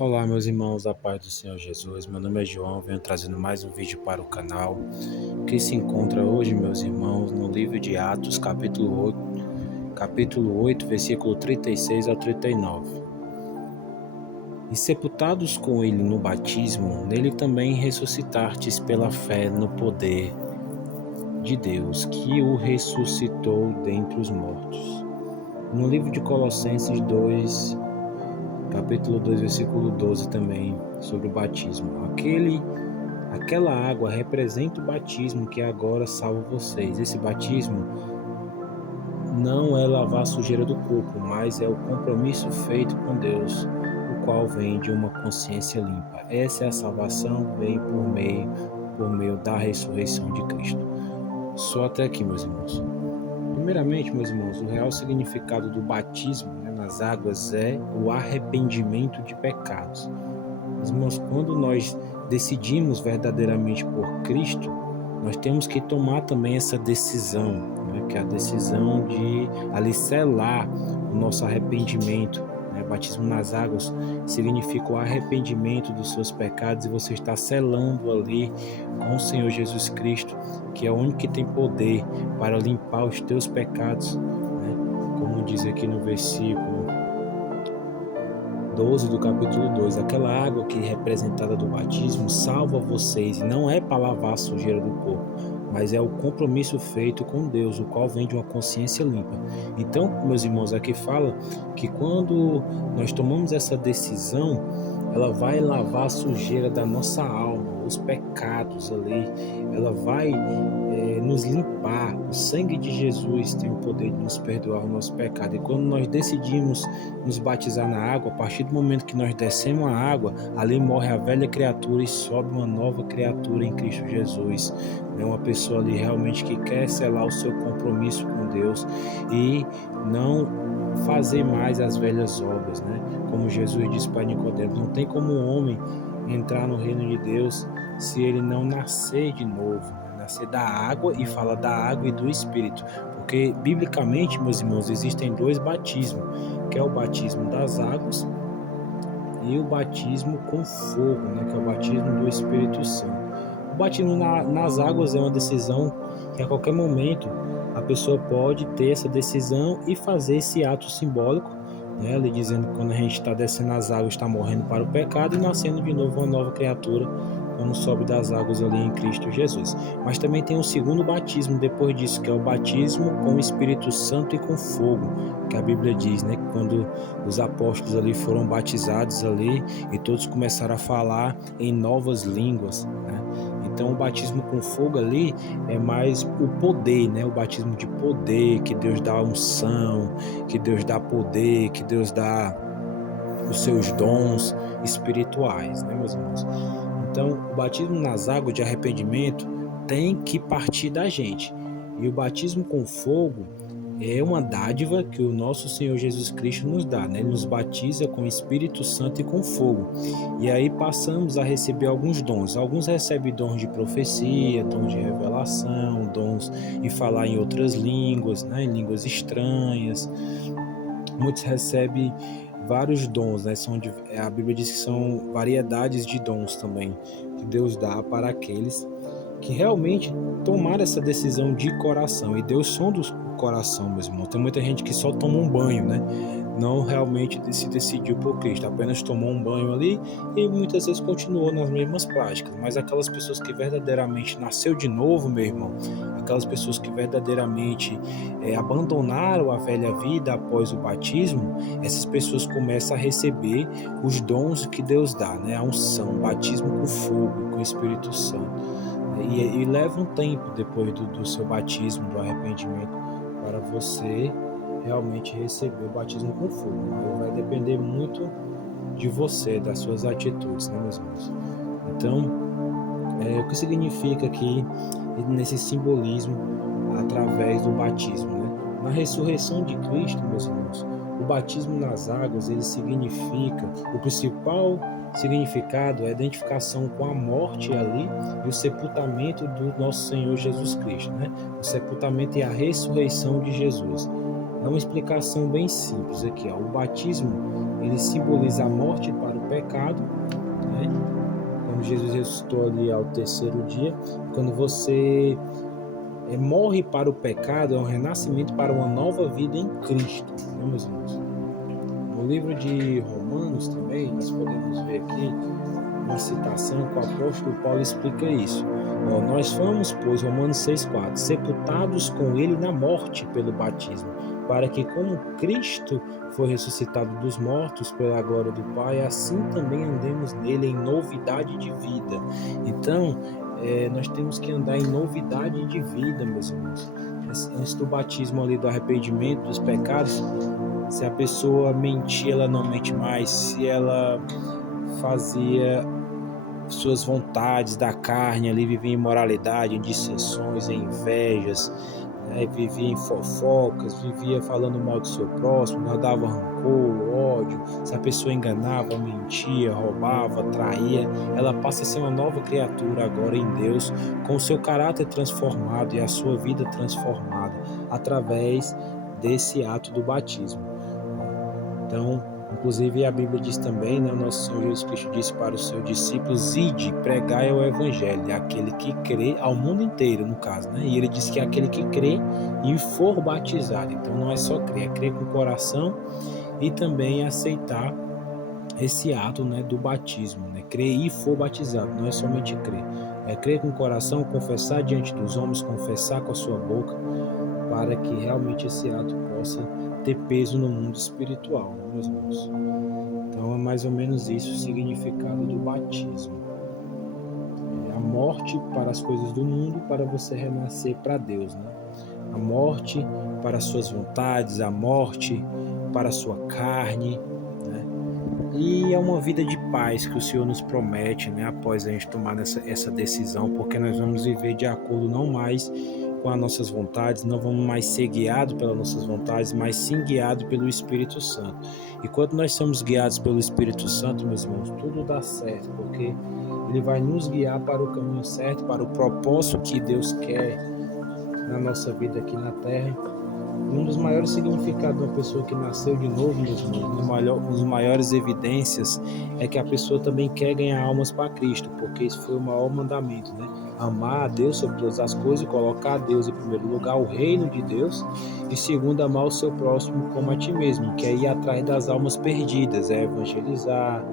Olá, meus irmãos, da paz do Senhor Jesus. Meu nome é João, venho trazendo mais um vídeo para o canal, que se encontra hoje, meus irmãos, no livro de Atos, capítulo 8, versículo 36 ao 39. E sepultados com ele no batismo, nele também ressuscitastes pela fé no poder de Deus, que o ressuscitou dentre os mortos. No livro de Colossenses 2, capítulo 2, versículo 12 também, sobre o batismo. Aquela água representa o batismo que agora salva vocês. Esse batismo não é lavar a sujeira do corpo, mas é o compromisso feito com Deus, o qual vem de uma consciência limpa. Essa é a salvação, vem por meio da ressurreição de Cristo. Só até aqui, meus irmãos. Primeiramente, meus irmãos, o real significado do batismo, nas águas é o arrependimento de pecados. Meus irmãos, quando nós decidimos verdadeiramente por Cristo, nós temos que tomar também essa decisão, que é a decisão de ali selar o nosso arrependimento. Batismo nas águas significa o arrependimento dos seus pecados, e você está selando ali com o Senhor Jesus Cristo, que é o único que tem poder para limpar os teus pecados, como diz aqui no versículo 12 do capítulo 2, aquela água que é representada do batismo salva vocês, e não é para lavar a sujeira do corpo, mas é o compromisso feito com Deus, o qual vem de uma consciência limpa. Então, meus irmãos, aqui fala que quando nós tomamos essa decisão, ela vai lavar a sujeira da nossa alma, os pecados ali, ela vai nos limpar. O sangue de Jesus tem o poder de nos perdoar o nosso pecado. E quando nós decidimos nos batizar na água, a partir do momento que nós descemos a água, ali morre a velha criatura e sobe uma nova criatura em Cristo Jesus. É uma pessoa ali realmente que quer selar o seu compromisso com Deus e não fazer mais as velhas obras, Como Jesus disse para Nicodemo, não tem como um homem entrar no reino de Deus se ele não nascer de novo, nascer da água, e fala da água e do Espírito, porque biblicamente, meus irmãos, existem dois batismos, que é o batismo das águas e o batismo com fogo, que é o batismo do Espírito Santo. O batismo nas águas é uma decisão que a qualquer momento a pessoa pode ter essa decisão e fazer esse ato simbólico, ali dizendo que quando a gente está descendo as águas, está morrendo para o pecado e nascendo de novo uma nova criatura quando sobe das águas ali em Cristo Jesus. Mas também tem um segundo batismo depois disso, que é o batismo com o Espírito Santo e com fogo, que a Bíblia diz, que quando os apóstolos ali foram batizados ali e todos começaram a falar em novas línguas, Então o batismo com fogo ali é mais o poder, o batismo de poder, que Deus dá unção, que Deus dá poder, que Deus dá os seus dons espirituais, meus irmãos? Então, o batismo nas águas de arrependimento tem que partir da gente. E o batismo com fogo é uma dádiva que o nosso Senhor Jesus Cristo nos dá, Ele nos batiza com o Espírito Santo e com fogo. E aí passamos a receber alguns dons. Alguns recebem dons de profecia, dons de revelação, dons em falar em outras línguas, em línguas estranhas. Muitos recebem vários dons, a Bíblia diz que são variedades de dons também, que Deus dá para aqueles que realmente tomaram essa decisão de coração. E Deus sonda o coração, meus irmãos. Tem muita gente que só toma um banho, não realmente se decidiu por Cristo, apenas tomou um banho ali e muitas vezes continuou nas mesmas práticas. Mas aquelas pessoas que verdadeiramente nasceu de novo, meu irmão, aquelas pessoas que verdadeiramente abandonaram a velha vida após o batismo, essas pessoas começam a receber os dons que Deus dá, a unção, o batismo com fogo, com o Espírito Santo. E leva um tempo depois do seu batismo, do arrependimento, para você realmente receber o batismo com fogo. Vai depender muito de você, das suas atitudes, meus irmãos? Então, o que significa aqui nesse simbolismo através do batismo, Na ressurreição de Cristo, meus irmãos, o batismo nas águas, ele significa, o principal significado é a identificação com a morte ali e o sepultamento do nosso Senhor Jesus Cristo, O sepultamento e a ressurreição de Jesus. É uma explicação bem simples aqui, O batismo, ele simboliza a morte para o pecado, né? Quando Jesus ressuscitou ali ao terceiro dia, quando você morre para o pecado, é um renascimento para uma nova vida em Cristo, né, meus irmãos? No livro de Romanos também, nós podemos ver aqui uma citação que o apóstolo Paulo explica isso. Nós fomos, pois, Romanos 6,4, sepultados com ele na morte pelo batismo, para que como Cristo foi ressuscitado dos mortos pela glória do Pai, assim também andemos nele em novidade de vida. Então, nós temos que andar em novidade de vida, meus irmãos. Antes do batismo ali, do arrependimento dos pecados, se a pessoa mentia, ela não mente mais. Se ela fazia suas vontades da carne ali, vivia em imoralidade, em dissensões, em invejas, né? Vivia em fofocas, vivia falando mal do seu próximo, guardava rancor, ódio. Se a pessoa enganava, mentia, roubava, traía, ela passa a ser uma nova criatura agora em Deus, com o seu caráter transformado e a sua vida transformada através desse ato do batismo. Então, inclusive a Bíblia diz também, né, o nosso Senhor Jesus Cristo disse para os seus discípulos: ide, pregai o evangelho, aquele que crê, ao mundo inteiro no caso, né? E ele disse que é aquele que crê e for batizado. Então não é só crer, é crer com o coração e também aceitar esse ato, né, do batismo, né? Crer e for batizado, não é somente crer. É crer com o coração, confessar diante dos homens, confessar com a sua boca, para que realmente esse ato possa ter peso no mundo espiritual, né, meus irmãos? Então é mais ou menos isso o significado do batismo. A morte para as coisas do mundo, para você renascer para Deus, né? A morte para as suas vontades, a morte para a sua carne, né? E é uma vida de paz que o Senhor nos promete, né? Após a gente tomar essa decisão, porque nós vamos viver de acordo não mais com as nossas vontades, não vamos mais ser guiados pelas nossas vontades, mas sim guiados pelo Espírito Santo. E quando nós somos guiados pelo Espírito Santo, meus irmãos, tudo dá certo, porque ele vai nos guiar para o caminho certo, para o propósito que Deus quer na nossa vida aqui na Terra. Um dos maiores significados de uma pessoa que nasceu de novo, meus irmãos, uma das maiores evidências é que a pessoa também quer ganhar almas para Cristo, porque esse foi o maior mandamento, né? Amar a Deus sobre todas as coisas, colocar a Deus em primeiro lugar, o reino de Deus, e segundo, amar o seu próximo como a ti mesmo, que é ir atrás das almas perdidas, é evangelizar,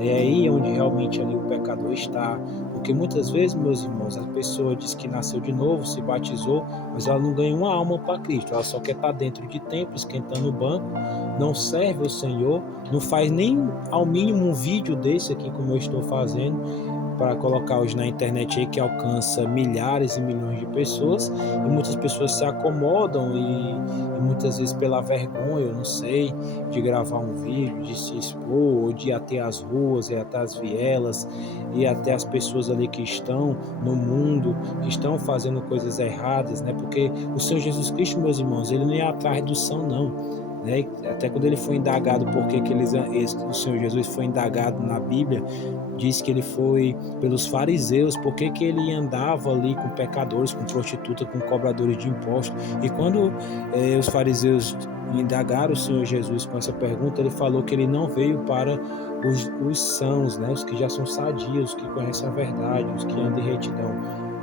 é aí onde realmente ali o pecador está. Porque muitas vezes, meus irmãos, a pessoa diz que nasceu de novo, se batizou, mas ela não ganha uma alma para Cristo, ela só quer estar dentro de templo, esquentando o banco, não serve ao Senhor, não faz nem ao mínimo um vídeo desse aqui como eu estou fazendo, para colocar hoje na internet aí, que alcança milhares e milhões de pessoas, e muitas pessoas se acomodam e muitas vezes pela vergonha, eu não sei, de gravar um vídeo, de se expor, ou de ir até as ruas, ir até as vielas, e até as pessoas ali que estão no mundo, que estão fazendo coisas erradas, né? Porque o Senhor Jesus Cristo, meus irmãos, ele não é atrás do são, não. Né? Até quando ele foi indagado o Senhor Jesus foi indagado na Bíblia, diz que ele foi pelos fariseus, porque que ele andava ali com pecadores, com prostitutas, com cobradores de impostos. E quando os fariseus indagaram o Senhor Jesus com essa pergunta, ele falou que ele não veio para os sãos, né? Os que já são sadios, os que conhecem a verdade, os que andam em retidão,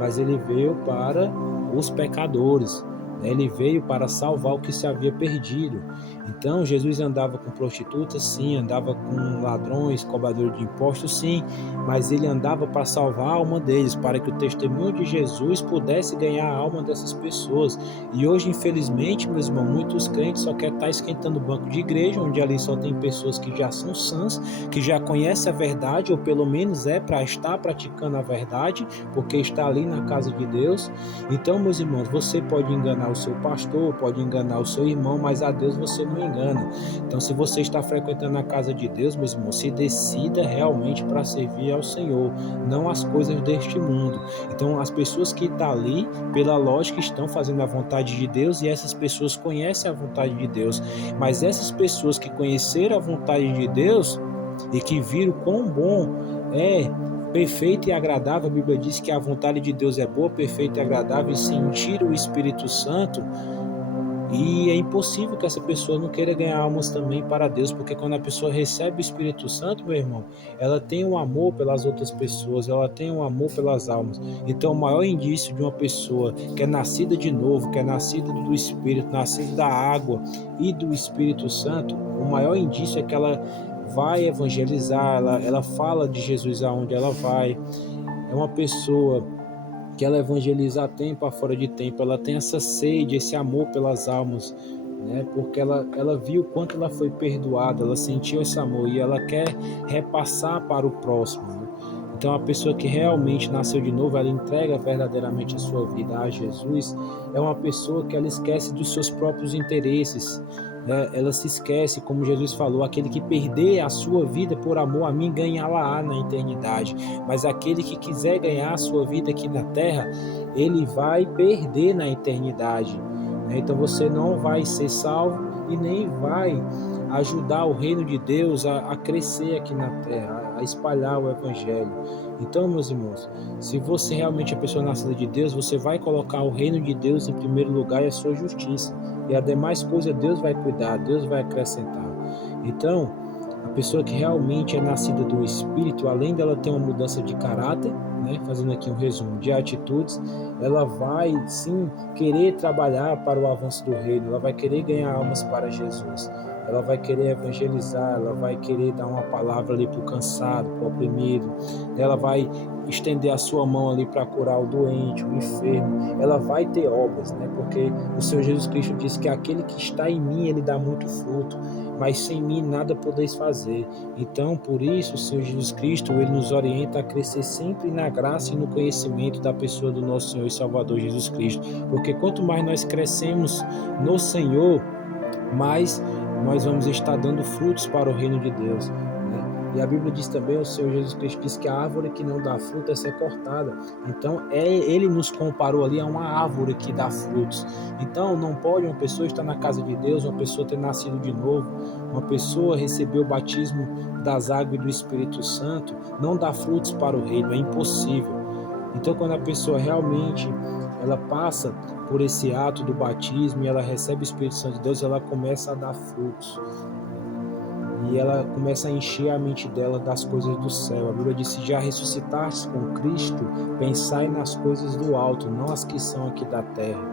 mas ele veio para os pecadores. Ele veio para salvar o que se havia perdido. Então, Jesus andava com prostitutas, sim, andava com ladrões, cobradores de impostos, sim, mas ele andava para salvar a alma deles, para que o testemunho de Jesus pudesse ganhar a alma dessas pessoas. E hoje, infelizmente, meus irmãos, muitos crentes só querem estar esquentando o banco de igreja, onde ali só tem pessoas que já são sãs, que já conhecem a verdade, ou pelo menos é para estar praticando a verdade, porque está ali na casa de Deus. Então, meus irmãos, você pode enganar o seu pastor, pode enganar o seu irmão, mas a Deus você não engana. Então, se você está frequentando a casa de Deus, meus irmãos, se decida realmente para servir ao Senhor, não as coisas deste mundo. Então, as pessoas que estão ali, pela lógica, estão fazendo a vontade de Deus, e essas pessoas conhecem a vontade de Deus. Mas essas pessoas que conheceram a vontade de Deus e que viram quão bom é, perfeito e agradável, a Bíblia diz que a vontade de Deus é boa, perfeita e agradável, e sentir o Espírito Santo, E é impossível que essa pessoa não queira ganhar almas também para Deus, porque quando a pessoa recebe o Espírito Santo, meu irmão, ela tem um amor pelas outras pessoas, ela tem um amor pelas almas. Então, o maior indício de uma pessoa que é nascida de novo, que é nascida do Espírito, nascida da água e do Espírito Santo, o maior indício é que ela vai evangelizar, ela fala de Jesus aonde ela vai. É uma pessoa que ela evangeliza a tempo, a fora de tempo, ela tem essa sede, esse amor pelas almas, né? Porque ela viu o quanto ela foi perdoada, ela sentiu esse amor e ela quer repassar para o próximo, né? Então, a pessoa que realmente nasceu de novo, ela entrega verdadeiramente a sua vida a Jesus, é uma pessoa que ela esquece dos seus próprios interesses, né? Ela se esquece, como Jesus falou, aquele que perder a sua vida por amor a mim, ganhá-la-á na eternidade. Mas aquele que quiser ganhar a sua vida aqui na terra, ele vai perder na eternidade, né? Então você não vai ser salvo e nem vai ajudar o reino de Deus a crescer aqui na terra, a espalhar o evangelho. Então, meus irmãos, se você realmente é pessoa nascida de Deus, você vai colocar o reino de Deus em primeiro lugar e a sua justiça. E a demais coisa Deus vai cuidar, Deus vai acrescentar. Então, a pessoa que realmente é nascida do Espírito, além dela ter uma mudança de caráter, né, fazendo aqui um resumo de atitudes, ela vai sim querer trabalhar para o avanço do reino, ela vai querer ganhar almas para Jesus, ela vai querer evangelizar, ela vai querer dar uma palavra ali para o cansado, para o oprimido, ela vai estender a sua mão ali para curar o doente, o enfermo, ela vai ter obras, né? Porque o Senhor Jesus Cristo disse que aquele que está em mim, ele dá muito fruto, mas sem mim nada podeis fazer. Então, por isso, o Senhor Jesus Cristo, ele nos orienta a crescer sempre na graça e no conhecimento da pessoa do nosso Senhor e Salvador Jesus Cristo, porque quanto mais nós crescemos no Senhor, mais nós vamos estar dando frutos para o reino de Deus, né? E a Bíblia diz também, o Senhor Jesus Cristo diz que a árvore que não dá fruto é ser cortada. Então, ele nos comparou ali a uma árvore que dá frutos. Então, não pode uma pessoa estar na casa de Deus, uma pessoa ter nascido de novo, uma pessoa receber o batismo das águas e do Espírito Santo, não dá frutos para o reino, é impossível. Então, quando a pessoa realmente ela passa por esse ato do batismo e ela recebe o Espírito Santo de Deus, ela começa a dar frutos. E ela começa a encher a mente dela das coisas do céu. A Bíblia diz: se já ressuscitastes com Cristo, pensai nas coisas do alto, não as que são aqui da terra.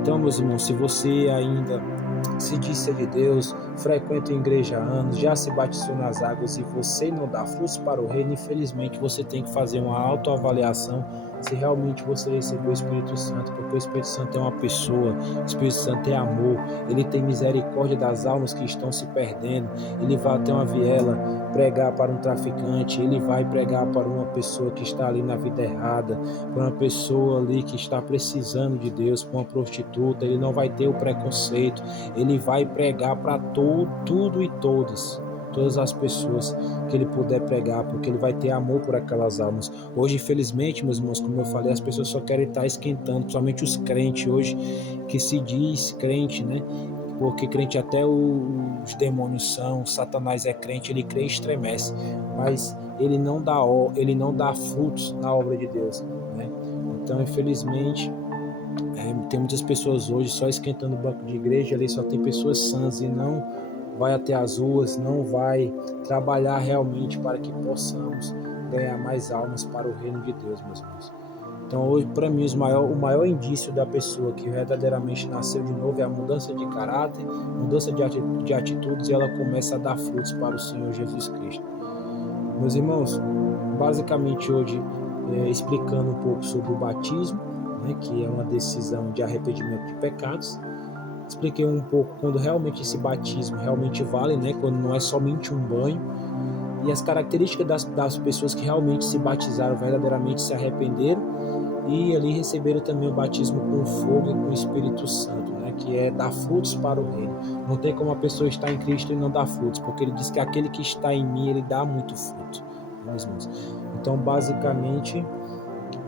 Então, meus irmãos, se você ainda se diz ser de Deus, frequenta a igreja há anos, já se batizou nas águas e você não dá frutos para o reino, infelizmente você tem que fazer uma autoavaliação se realmente você recebeu o Espírito Santo, porque o Espírito Santo é uma pessoa, o Espírito Santo é amor, ele tem misericórdia das almas que estão se perdendo, ele vai até uma viela pregar para um traficante, ele vai pregar para uma pessoa que está ali na vida errada, para uma pessoa ali que está precisando de Deus, para uma prostituta, ele não vai ter o preconceito, ele vai pregar para tudo e todas as pessoas que ele puder pregar, porque ele vai ter amor por aquelas almas. Hoje, infelizmente, meus irmãos, como eu falei, as pessoas só querem estar esquentando, principalmente os crentes hoje, que se diz crente, né? Porque crente até os demônios são, Satanás é crente, ele crê e estremece, mas ele não dá frutos na obra de Deus, né? Então, infelizmente, tem muitas pessoas hoje só esquentando o banco de igreja, ali só tem pessoas sãs e não vai até as ruas, não vai trabalhar realmente para que possamos ganhar mais almas para o reino de Deus, meus irmãos. Então, hoje, para mim, o maior indício da pessoa que verdadeiramente nasceu de novo é a mudança de caráter, mudança de atitudes, e ela começa a dar frutos para o Senhor Jesus Cristo. Meus irmãos, basicamente hoje, explicando um pouco sobre o batismo, né, que é uma decisão de arrependimento de pecados. Expliquei um pouco quando realmente esse batismo realmente vale, né, quando não é somente um banho, e as características das pessoas que realmente se batizaram, verdadeiramente se arrependeram, e ali receberam também o batismo com fogo e com o Espírito Santo, né, que é dar frutos para o reino. Não tem como a pessoa estar em Cristo e não dar frutos, porque ele diz que aquele que está em mim, ele dá muito fruto, meus irmãos. Então, basicamente,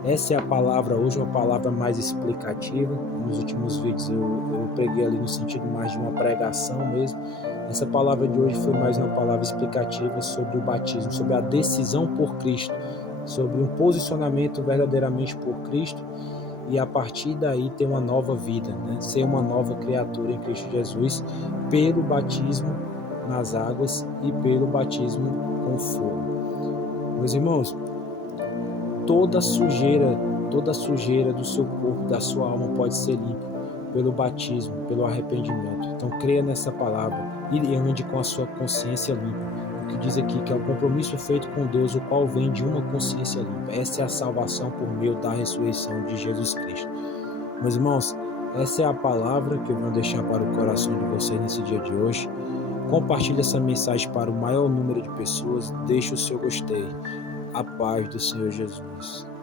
essa é a palavra hoje, uma palavra mais explicativa. Nos últimos vídeos eu preguei ali no sentido mais de uma pregação mesmo. Essa palavra de hoje foi mais uma palavra explicativa sobre o batismo, sobre a decisão por Cristo, sobre um posicionamento verdadeiramente por Cristo e a partir daí ter uma nova vida, né? Ser uma nova criatura em Cristo Jesus pelo batismo nas águas e pelo batismo com fogo. Meus irmãos, toda sujeira do seu corpo, da sua alma pode ser limpa pelo batismo, pelo arrependimento. Então creia nessa palavra e ande com a sua consciência limpa. O que diz aqui que é o compromisso feito com Deus, o qual vem de uma consciência limpa. Essa é a salvação por meio da ressurreição de Jesus Cristo. Meus irmãos, essa é a palavra que eu vou deixar para o coração de vocês nesse dia de hoje. Compartilhe essa mensagem para o maior número de pessoas. Deixe o seu gostei. A paz do Senhor Jesus.